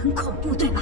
很恐怖，对吧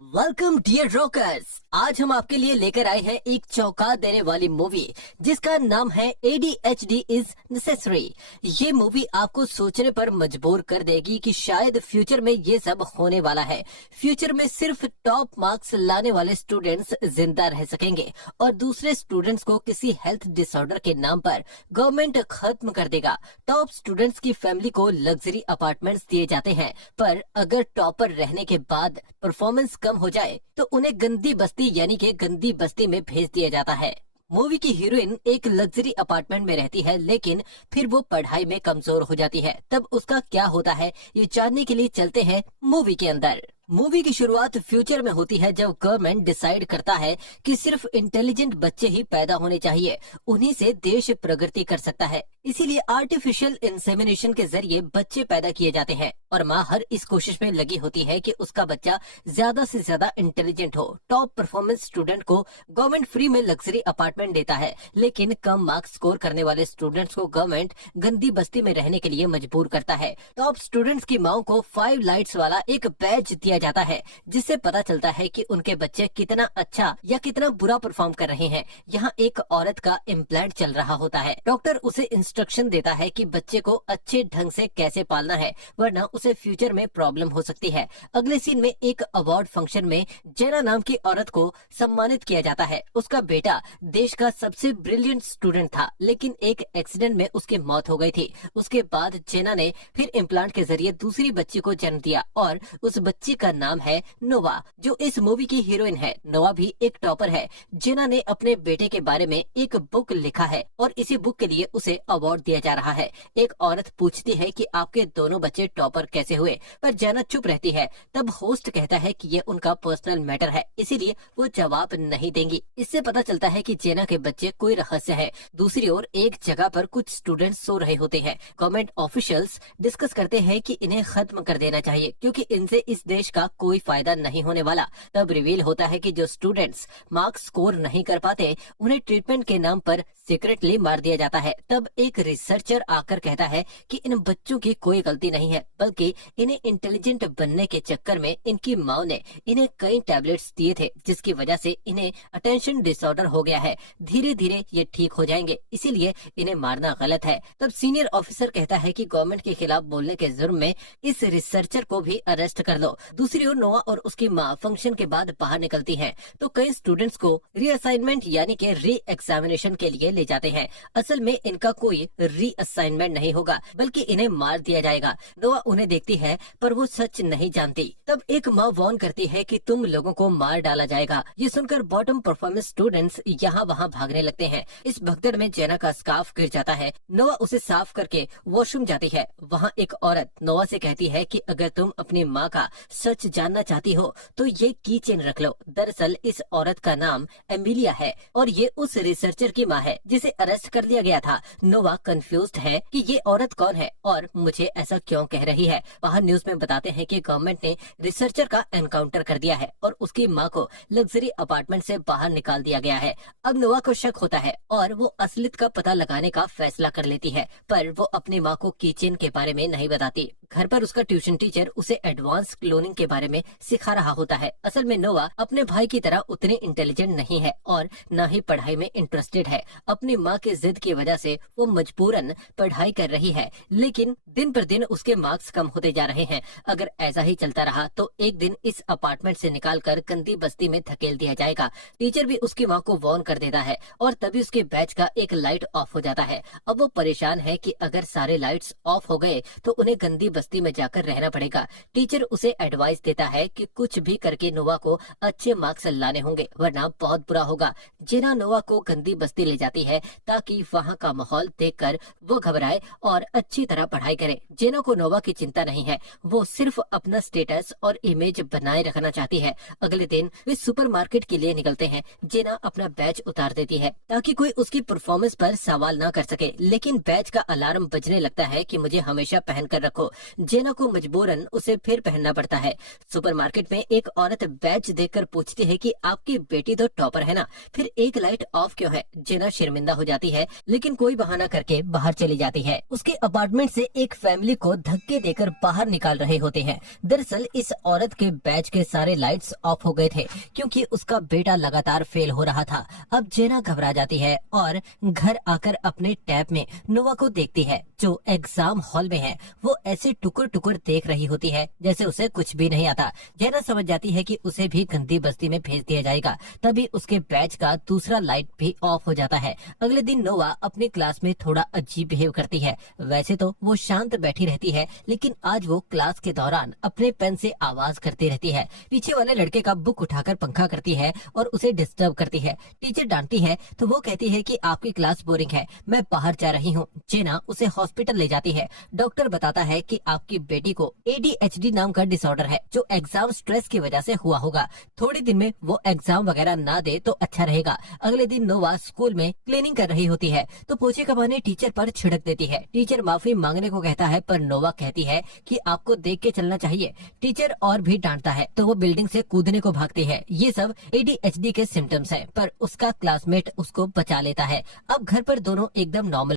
welcome dear rockers. आज हम आपके लिए लेकर आए हैं एक चौंका देने वाली मूवी जिसका नाम है ADHD इज नेसेसरी। ये मूवी आपको सोचने पर मजबूर कर देगी कि शायद फ्यूचर में ये सब होने वाला है। फ्यूचर में सिर्फ टॉप मार्क्स लाने वाले स्टूडेंट्स जिंदा रह सकेंगे और दूसरे स्टूडेंट्स को किसी हेल्थ डिसऑर्डर के नाम पर गवर्नमेंट खत्म कर देगा। टॉप स्टूडेंट्स की फैमिली को लग्जरी अपार्टमेंट्स दिए जाते हैं, पर अगर टॉपर रहने के बाद परफॉर्मेंस कम हो जाए तो उन्हें गंदी बस्ती यानी कि गंदी बस्ती में भेज दिया जाता है। मूवी की हीरोइन एक लग्जरी अपार्टमेंट में रहती है, लेकिन फिर वो पढ़ाई में कमजोर हो जाती है। तब उसका क्या होता है, ये जानने के लिए चलते हैं मूवी के अंदर। मूवी की शुरुआत फ्यूचर में होती है जब गवर्नमेंट डिसाइड करता है कि सिर्फ इंटेलिजेंट बच्चे ही पैदा होने चाहिए, उन्हीं से देश प्रगति कर सकता है। इसीलिए आर्टिफिशियल इंसेमिनेशन के जरिए बच्चे पैदा किए जाते हैं और माँ हर इस कोशिश में लगी होती है कि उसका बच्चा ज्यादा से ज्यादा इंटेलिजेंट हो। टॉप परफॉर्मेंस स्टूडेंट को गवर्नमेंट फ्री में लग्जरी अपार्टमेंट देता है, लेकिन कम मार्क्स स्कोर करने वाले स्टूडेंट्स को गवर्नमेंट गंदी बस्ती में रहने के लिए मजबूर करता है। टॉप स्टूडेंट्स की माओ को 5 लाइट्स वाला एक बैज दिया जाता है, जिससे पता चलता है कि उनके बच्चे कितना अच्छा या कितना बुरा परफॉर्म कर रहे हैं। यहाँ एक औरत का इम्प्लांट चल रहा होता है। डॉक्टर उसे इंस्ट्रक्शन देता है कि बच्चे को अच्छे ढंग से कैसे पालना है, वरना उसे फ्यूचर में प्रॉब्लम हो सकती है। अगले सीन में एक अवार्ड फंक्शन में जेना नाम की औरत को सम्मानित किया जाता है। उसका बेटा देश का सबसे ब्रिलियंट स्टूडेंट था, लेकिन एक एक्सीडेंट में उसकी मौत हो गई थी। उसके बाद जेना ने फिर इम्प्लांट के जरिए दूसरी बच्ची को जन्म दिया और उस बच्ची का नाम है नोवा, जो इस मूवी की हीरोइन है। नोवा भी एक टॉपर है। जेना ने अपने बेटे के बारे में एक बुक लिखा है और इसी बुक के लिए उसे अवार्ड दिया जा रहा है। एक औरत पूछती है कि आपके दोनों बच्चे टॉपर कैसे हुए, पर जेना चुप रहती है। तब होस्ट कहता है कि ये उनका पर्सनल मैटर है, इसीलिए वो जवाब नहीं देंगी। इससे पता चलता है कि जेना के बच्चे कोई रहस्य है। दूसरी ओर एक जगह पर कुछ स्टूडेंट्स सो रहे होते हैं। गवर्नमेंट ऑफिशियल्स डिस्कस करते हैं कि इन्हें खत्म कर देना चाहिए, क्योंकि इनसे इस देश का कोई फायदा नहीं होने वाला। तब रिवील होता है कि जो स्टूडेंट्स मार्क्स स्कोर नहीं कर पाते, उन्हें ट्रीटमेंट के नाम पर सीक्रेटली मार दिया जाता है। तब एक रिसर्चर आकर कहता है कि इन बच्चों की कोई गलती नहीं है, बल्कि इन्हें इंटेलिजेंट बनने के चक्कर में इनकी माँ ने इन्हें कई टैबलेट्स दिए थे, जिसकी वजह से इन्हें अटेंशन डिसऑर्डर हो गया है। धीरे धीरे ये ठीक हो जाएंगे, इसीलिए इन्हें मारना गलत है। तब सीनियर ऑफिसर कहता है कि गवर्नमेंट के खिलाफ बोलने के जुर्म में इस रिसर्चर को भी अरेस्ट कर लो। दूसरी ओर नोआ और उसकी माँ फंक्शन के बाद बाहर निकलती हैं, तो कई स्टूडेंट्स को रीअसाइनमेंट यानी कि री एग्जामिनेशन के लिए ले जाते हैं। असल में इनका कोई री असाइनमेंट नहीं होगा, बल्कि इन्हें मार दिया जाएगा। नोआ उन्हें देखती है, पर वो सच नहीं जानती। तब एक माँ वार्न करती है कि तुम लोगों को मार डाला जाएगा। ये सुनकर बॉटम परफॉर्मेंस स्टूडेंट्स यहाँ वहाँ भागने लगते हैं। इस भगदड़ में जेना का स्कार्फ गिर जाता है। नोआ उसे साफ करके वॉशरूम जाती है। वहाँ एक औरत नोआ से कहती है कि अगर तुम अपनी माँ का सच जानना चाहती हो तो ये की चेन रख लो। दरअसल इस औरत का नाम एमिलिया है और ये उस रिसर्चर की माँ है जिसे अरेस्ट कर लिया गया था। नोवा कंफ्यूज्ड है कि ये औरत कौन है और मुझे ऐसा क्यों कह रही है। बाहर न्यूज में बताते हैं कि गवर्नमेंट ने रिसर्चर का एनकाउंटर कर दिया है और उसकी माँ को लग्जरी अपार्टमेंट से बाहर निकाल दिया गया है। अब नोवा को शक होता है और वो असलियत का पता लगाने का फैसला कर लेती है, पर वो अपनी माँ को कीचेन के बारे में नहीं बताती। घर पर उसका ट्यूशन टीचर उसे एडवांस क्लोनिंग के बारे में सिखा रहा होता है। असल में नोवा अपने भाई की तरह उतनी इंटेलिजेंट नहीं है और न ही पढ़ाई में इंटरेस्टेड है। अपनी माँ के जिद की वजह से वो मजबूरन पढ़ाई कर रही है, लेकिन दिन पर दिन उसके मार्क्स कम होते जा रहे हैं। अगर ऐसा ही चलता रहा तो एक दिन इस अपार्टमेंट से निकालकर गंदी बस्ती में धकेल दिया जाएगा। टीचर भी उसकी माँ को वार्न कर देता है और तभी उसके बैच का एक लाइट ऑफ हो जाता है। अब वो परेशान है कि अगर सारे लाइट्स ऑफ हो गए तो उन्हें गंदी बस्ती में जाकर रहना पड़ेगा। टीचर उसे एडवाइस देता है कि कुछ भी करके नोवा को अच्छे मार्क्स लाने होंगे, वरना बहुत बुरा होगा। जेना नोवा को गंदी बस्ती ले जाती है ताकि वहाँ का माहौल देखकर वो घबराए और अच्छी तरह पढ़ाई करे। जेना को नोवा की चिंता नहीं है, वो सिर्फ अपना स्टेटस और इमेज बनाए रखना चाहती है। अगले दिन वे सुपरमार्केट के लिए निकलते हैं। जेना अपना बैच उतार देती है ताकि कोई उसकी परफॉर्मेंस पर सवाल न कर सके, लेकिन बैच का अलार्म बजने लगता है कि मुझे हमेशा पहन कर रखो। जेना को मजबूरन उसे फिर पहनना पड़ता है। सुपरमार्केट में एक औरत बैच देखकर पूछती है कि आपकी बेटी तो टॉपर है ना, फिर एक लाइट ऑफ क्यों है। जेना शर्मिंदा हो जाती है लेकिन कोई बहाना करके बाहर चली जाती है। उसके अपार्टमेंट से एक फैमिली को धक्के देकर बाहर निकाल रहे होते हैं। दरअसल इस औरत के बैच के सारे लाइट्स ऑफ हो गए थे क्योंकि उसका बेटा लगातार फेल हो रहा था। अब जेना घबरा जाती है और घर आकर अपने टैब में नोवा को देखती है जो एग्जाम हॉल में है। वो ऐसे टुकुर टुकुर देख रही होती है जैसे उसे कुछ भी नहीं आता। जेना समझ जाती है कि उसे भी गंदी बस्ती में भेज दिया जाएगा। तभी उसके बैच का दूसरा लाइट भी ऑफ हो जाता है। अगले दिन नोवा अपनी क्लास में थोड़ा अजीब बिहेव करती है। वैसे तो वो शांत बैठी रहती है लेकिन आज वो क्लास के दौरान अपने पेन से आवाज करती रहती है। पीछे वाले लड़के का बुक उठाकर पंखा करती है और उसे डिस्टर्ब करती है। टीचर डांटती है तो वो कहती है कि आपकी क्लास बोरिंग है, मैं बाहर जा रही हूँ। जेना उसे हॉस्पिटल ले जाती है। डॉक्टर बताता है कि आपकी बेटी को ADHD नाम का डिसऑर्डर है जो एग्जाम स्ट्रेस की वजह से हुआ होगा। थोड़ी दिन में वो एग्जाम वगैरह ना दे तो अच्छा रहेगा। अगले दिन नोवा स्कूल में क्लीनिंग कर रही होती है तो पोछे का पानी टीचर पर छिड़क देती है। टीचर माफी मांगने को कहता है पर नोवा कहती है कि आपको देख के चलना चाहिए। टीचर और भी डांटता है तो वो बिल्डिंग से कूदने को भागती है। ये सब ADHD के सिम्टम्स हैं पर उसका क्लासमेट उसको बचा लेता है। अब घर पर दोनों एकदम नॉर्मल